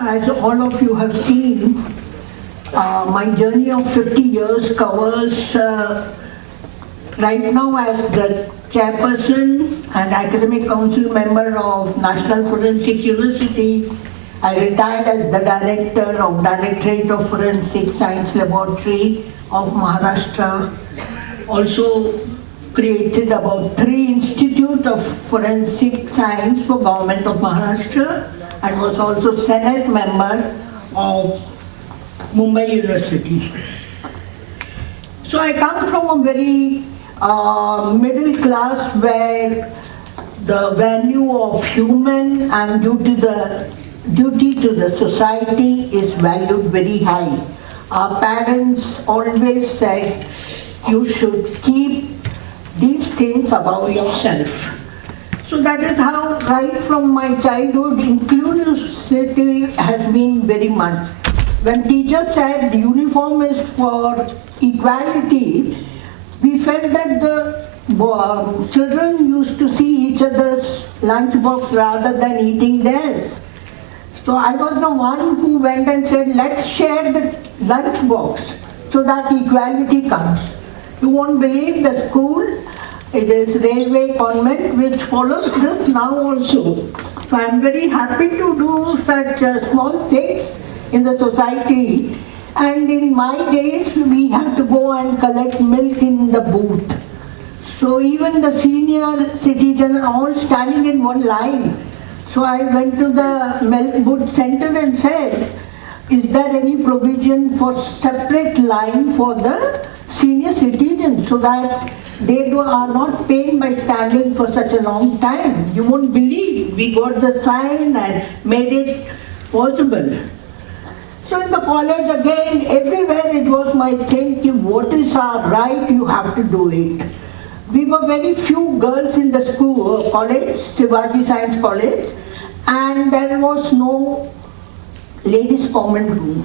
So as all of you have seen, my journey of 50 years covers right now as the chairperson and academic council member of National Forensic University. I retired as the director of Directorate of Forensic Science Laboratory of Maharashtra. Also created about 3 institutes of forensic science for Government of Maharashtra and was also Senate member of Mumbai University. So I come from a very middle class where the value of human and duty to the society is valued very high. Our parents always said you should keep these things above yourself. So that is how right from my childhood inclusivity has been very much. When teachers said uniform is for equality, we felt that the children used to see each other's lunchbox rather than eating theirs. So I was the one who went and said, let's share the lunchbox so that equality comes. You won't believe the school, it is Railway Convent, which follows this now also. So I'm very happy to do such small things in the society. And in my days, we had to go and collect milk in the booth. So even the senior citizens all standing in one line. So I went to the milk booth center and said, is there any provision for separate line for the senior citizens so that they are not paid by standing for such a long time? You won't believe, we got the sign and made it possible. So in the college again, everywhere it was my thing, what is our right, you have to do it. We were very few girls in the school, college, Shivaji Science College, and there was no ladies' common room.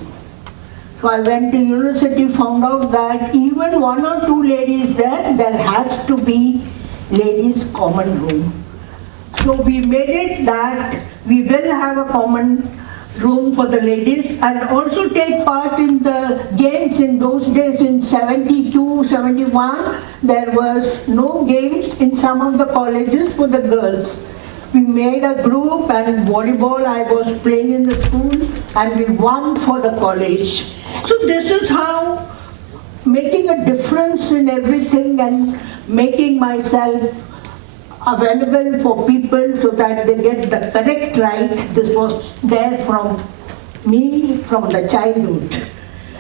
So I went to university, found out that even 1 or 2 ladies there has to be ladies' common room. So we made it that we will have a common room for the ladies and also take part in the games. In those days in 72, 71, there was no games in some of the colleges for the girls. We made a group and volleyball I was playing in the school and we won for the college. So this is how making a difference in everything and making myself available for people so that they get the correct right. This was there from me from the childhood.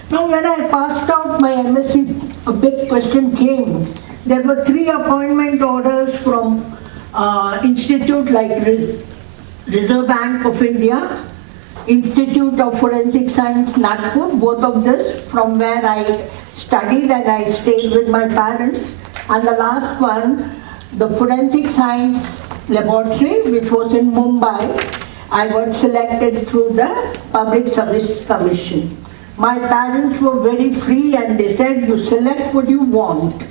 Now when I passed out my MSc, a big question came. There were 3 appointment orders from institute like Reserve Bank of India, Institute of Forensic Science, Nagpur, both of this from where I studied and I stayed with my parents. And the last one, the Forensic Science Laboratory, which was in Mumbai. I got selected through the Public Service Commission. My parents were very free and they said, you select what you want.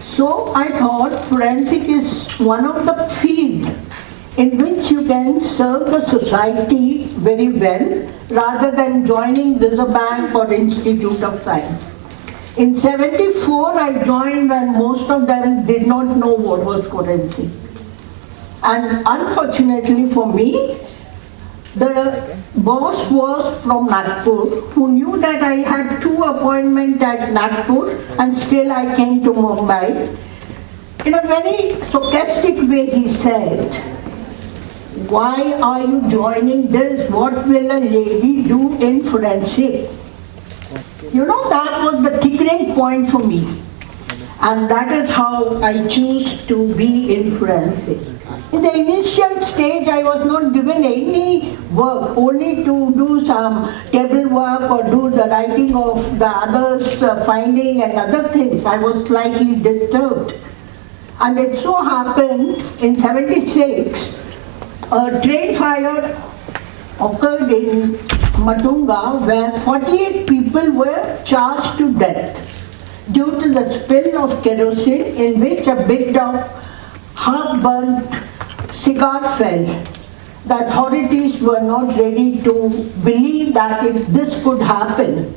So I thought forensic is one of the fields in which you can serve the society very well rather than joining Reserve Bank or Institute of Science. In 74, I joined when most of them did not know what was forensic. And unfortunately for me, the boss was from Nagpur, who knew that I had 2 appointments at Nagpur and still I came to Mumbai. In a very sarcastic way he said, why are you joining this? What will a lady do in forensic? You know, that was the tipping point for me. And that is how I choose to be in forensic. In the initial stage, I was not given any work, only to do some table work or do the writing of the others' finding and other things. I was slightly disturbed. And it so happened in 76, a train fire occurred in Matunga where 48 people were charged to death due to the spill of kerosene in which a bit of half-burnt cigar fell. the authorities were not ready to believe that this could happen.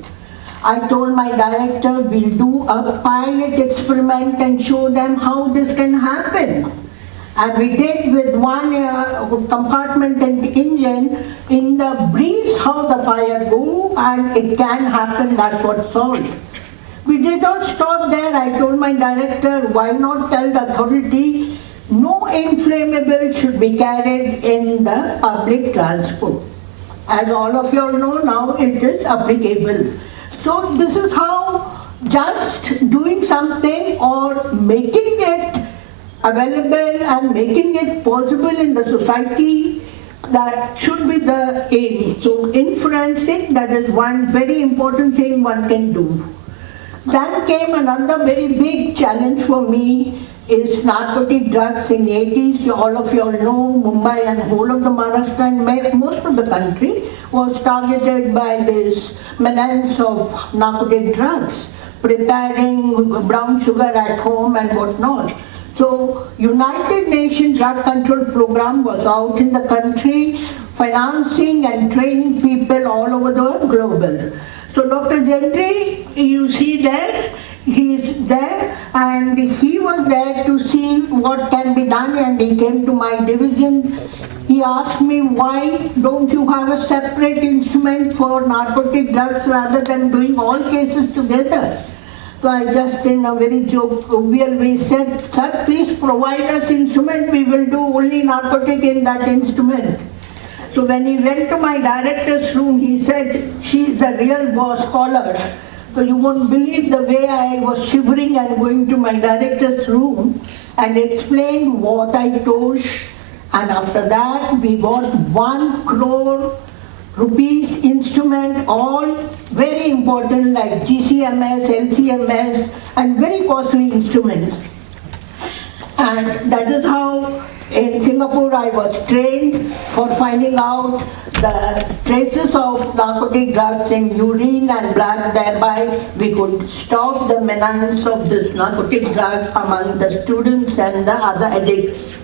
I told my director, we'll do a pilot experiment and show them how this can happen. And we did with one compartment and engine in the breeze how the fire go, and it can happen, that's what solved. We did not stop there. I told my director, why not tell the authority no inflammable should be carried in the public transport. As all of you all know, now it is applicable. So this is how just doing something or making it available and making it possible in the society, that should be the aim. So influencing, that is one very important thing one can do. Then came another very big challenge for me is narcotic drugs in the 80s. All of you all know Mumbai and whole of the Maharashtra and most of the country was targeted by this menace of narcotic drugs, preparing brown sugar at home and whatnot. So United Nations Drug Control Program was out in the country, financing and training people all over the global. So Dr. Gentry, you see there, he is there and he was there to see what can be done, and he came to my division. He asked me, why don't you have a separate instrument for narcotic drugs rather than doing all cases together? So I just in a very jovial way said, sir, please provide us instrument, we will do only narcotic in that instrument. So when he went to my director's room, he said, she's the real boss, call her. So you won't believe the way I was shivering and going to my director's room and explained what I told. And after that, we got 1 crore rupees instrument, all very important like GCMS, LCMS, and very costly instruments. And that is how in Singapore I was trained for finding out the traces of narcotic drugs in urine and blood. Thereby we could stop the menace of this narcotic drug among the students and the other addicts.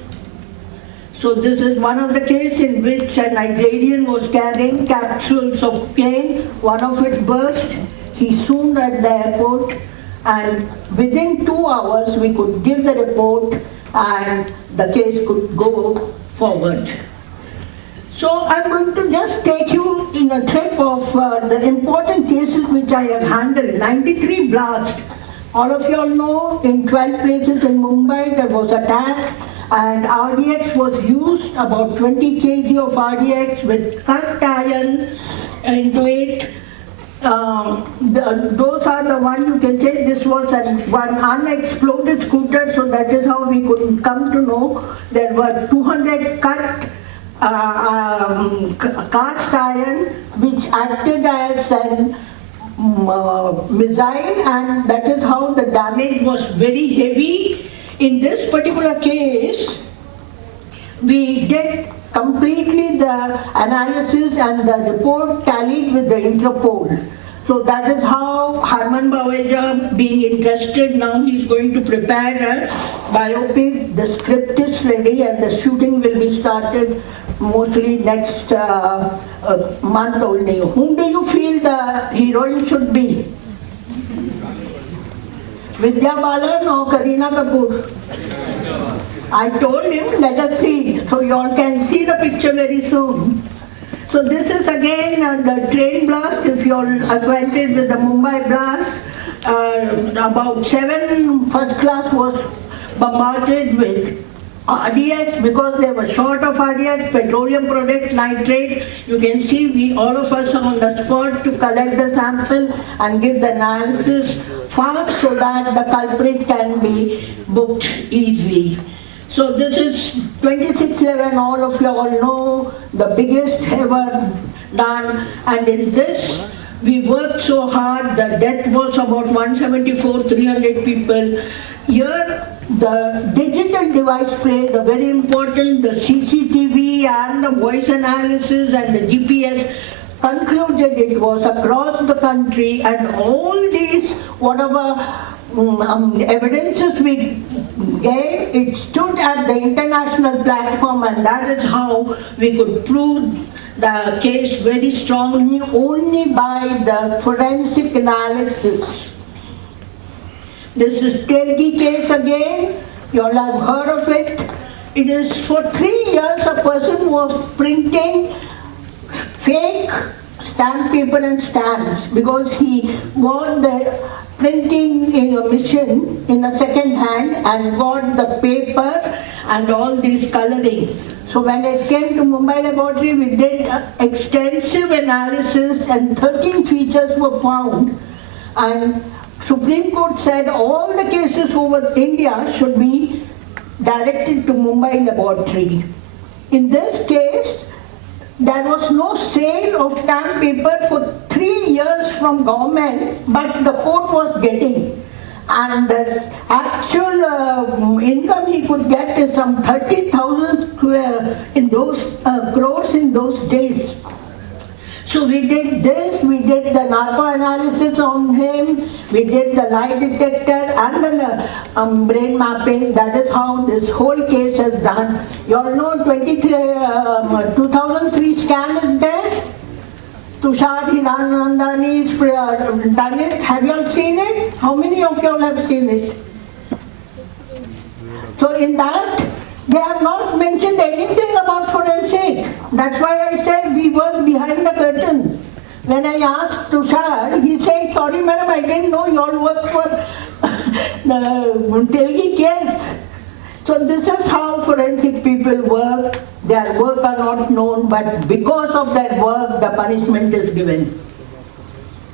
So this is one of the cases in which a Nigerian was carrying capsules of cocaine. One of it burst. He swooned at the airport, and within 2 hours we could give the report and the case could go forward. So I'm going to just take you in a trip of the important cases which I have handled. 93 blast. All of you all know in 12 places in Mumbai there was attack. And RDX was used, about 20 kg of RDX with cut iron into it. Those are the one you can say this was one unexploded scooter, so that is how we could come to know there were 200 cut cast iron which acted as an missile, and that is how the damage was very heavy. In this particular case, we did completely the analysis and the report tallied with the Interpol. So that is how Harman Baweja, being interested, now he is going to prepare a biopic. The script is ready and the shooting will be started mostly next month only. Whom do you feel the heroine should be? Vidya Balan or Kareena Kapoor? I told him, let us see. So you all can see the picture very soon. So this is again the train blast. If you are acquainted with the Mumbai blast, about 7 first class was bombarded with RDX because they were short of RDX, petroleum product, nitrate. You can see all of us are on the spot to collect the sample and give the analysis fast so that the culprit can be booked easily. So this is 2611, all of you all know, the biggest ever done, and in this we worked so hard. The death was about 174, 300 people. Here the digital device played a very important, the CCTV and the voice analysis and the GPS concluded it was across the country, and all these whatever evidences we gave, it stood at the international platform, and that is how we could prove the case very strongly only by the forensic analysis. This is Telgi case again. You all have heard of it. It is for 3 years a person was printing fake stamp paper and stamps because he bought the printing machine in a second hand and got the paper and all this coloring. So when it came to Mumbai laboratory, we did extensive analysis and 13 features were found, and Supreme Court said all the cases over India should be directed to Mumbai laboratory. In this case, there was no sale of stamp paper for 3 years from government, but the court was getting. And the actual income he could get is some 30,000 in those crores in those days. So we did this, we did the narco analysis on him, we did the lie detector and the brain mapping. That is how this whole case is done. You all know 2003 scam is there. Tushar Hiranandani's done it. Have you all seen it? How many of you all have seen it? So in that, they have not mentioned anything about forensic. That's why I said we work behind the curtain. When I asked Tushar, he said, sorry madam, I didn't know you all work for the Telgi case. So this is how forensic people work. Their work are not known, but because of their work, the punishment is given.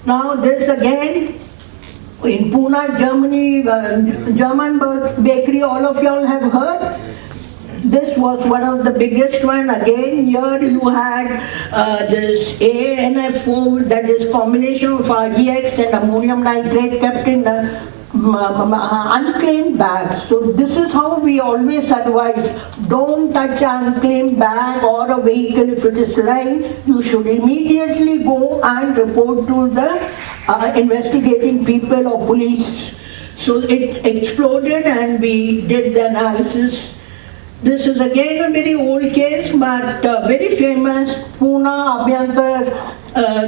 Now this again, in Pune, Germany, German bakery, all of you all have heard. This was one of the biggest one. Again, here you had this ANFO, that is combination of RGX and ammonium nitrate kept in unclaimed bags. So this is how we always advise. Don't touch an unclaimed bag or a vehicle if it is lying. You should immediately go and report to the investigating people or police. So it exploded and we did the analysis. This is again a very old case, but very famous, Pune Abhyankar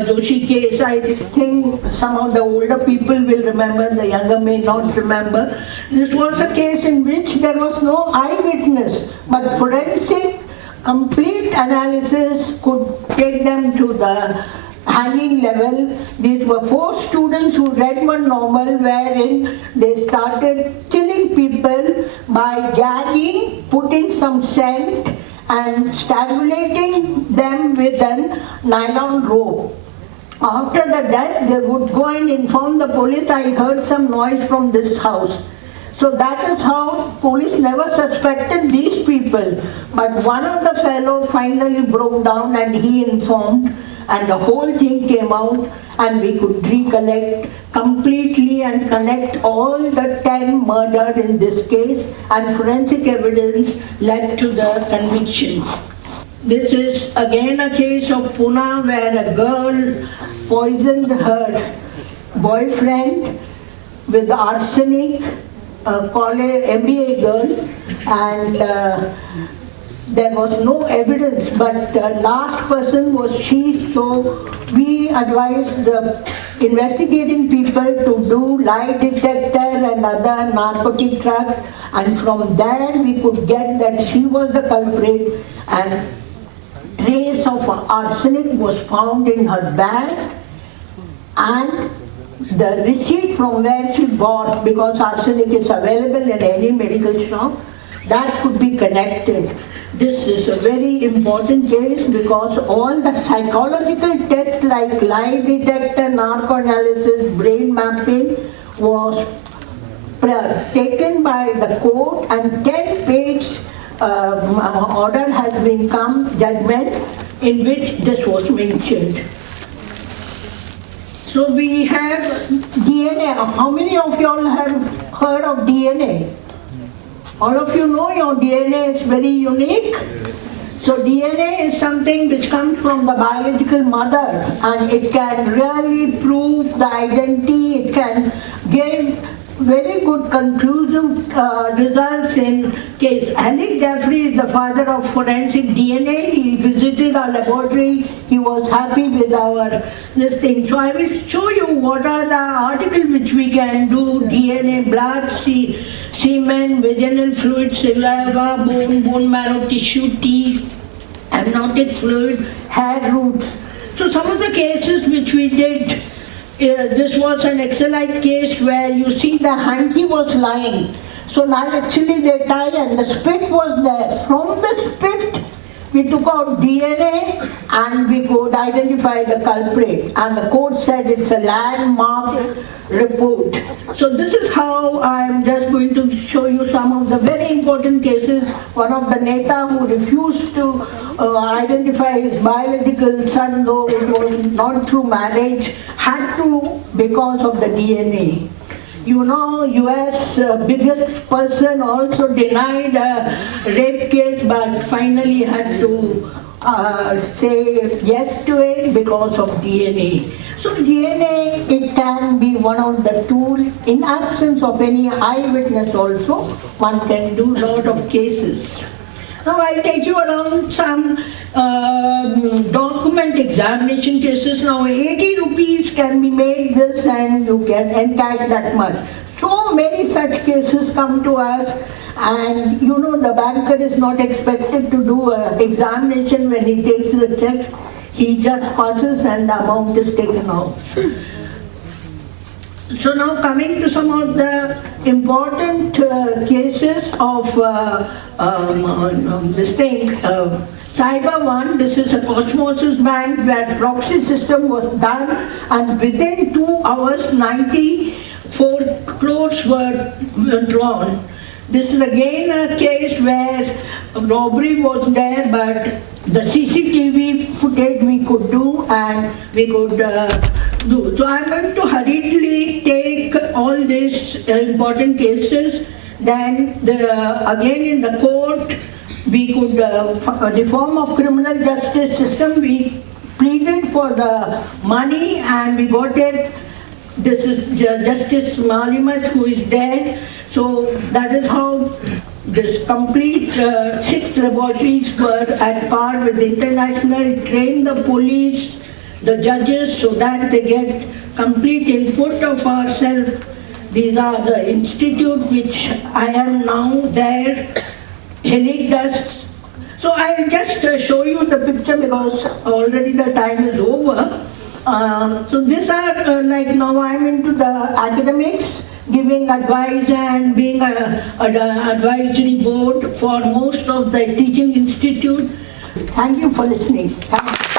Joshi case. I think some of the older people will remember, the younger may not remember. This was a case in which there was no eyewitness, but forensic complete analysis could take them to the hanging level. These were 4 students who read one novel wherein they started killing people by gagging, putting some scent and strangulating them with a nylon rope. After the death, they would go and inform the police, I heard some noise from this house. So that is how police never suspected these people. But one of the fellows finally broke down and he informed, and the whole thing came out and we could recollect completely and connect all the 10 murdered in this case, and forensic evidence led to the conviction. This is again a case of Pune where a girl poisoned her boyfriend with arsenic, a college MBA girl, and there was no evidence, but last person was she, so we advised the investigating people to do lie detector and other narcotic drugs, and from there we could get that she was the culprit, and trace of arsenic was found in her bag, and the receipt from where she bought, because arsenic is available in any medical shop, that could be connected. This is a very important case because all the psychological tests like lie detector, narco analysis, brain mapping was taken by the court, and 10-page order has been come, judgment, in which this was mentioned. So we have DNA. How many of you all have heard of DNA? All of you know your DNA is very unique. So DNA is something which comes from the biological mother, and it can really prove the identity. It can give very good conclusive results in case. Alec Jeffrey is the father of forensic DNA. He visited our laboratory. He was happy with our this thing. So I will show you what are the articles which we can do: DNA, blood, semen, vaginal fluid, saliva, bone marrow, tissue, teeth, amniotic fluid, hair roots. So some of the cases which we did. This was an Excelite case where you see the hanky was lying. So now actually they tie and the spit was there. From the spit, we took out DNA and we could identify the culprit. And the court said it's a landmark report. So this is how I'm just going to show you some of the very important cases. One of the Neta who refused to identify his biological son, though it was not through marriage, had to because of the DNA. You know, US biggest person also denied a rape case, but finally had to say yes to it because of DNA. So DNA, it can be one of the tools. In absence of any eyewitness also, one can do a lot of cases. Now I'll take you around some document examination cases. Now 80 rupees can be made this and you can encash that much. So many such cases come to us, and you know the banker is not expected to do an examination when he takes the check. He just passes and the amount is taken off. So now coming to some of the important cases of this thing, Cyber One. This is a Cosmosis Bank where proxy system was done, and within 2 hours 94 crores were drawn. This is again a case where robbery was there, but the CCTV footage we could do and we could do. So I'm going to hurriedly take all these important cases. Then again in the court, we could, the form of criminal justice system, we pleaded for the money and we got it. This is Justice Malimat who is dead. So that is how this complete 6 laboratories were at par with international, train the police, the judges, so that they get complete input of ourselves. These are the institute which I am now there, Helictus. So I'll just show you the picture because already the time is over. So these are like now I'm into the academics, giving advice and being an advisory board for most of the teaching institute. Thank you for listening. Thank you.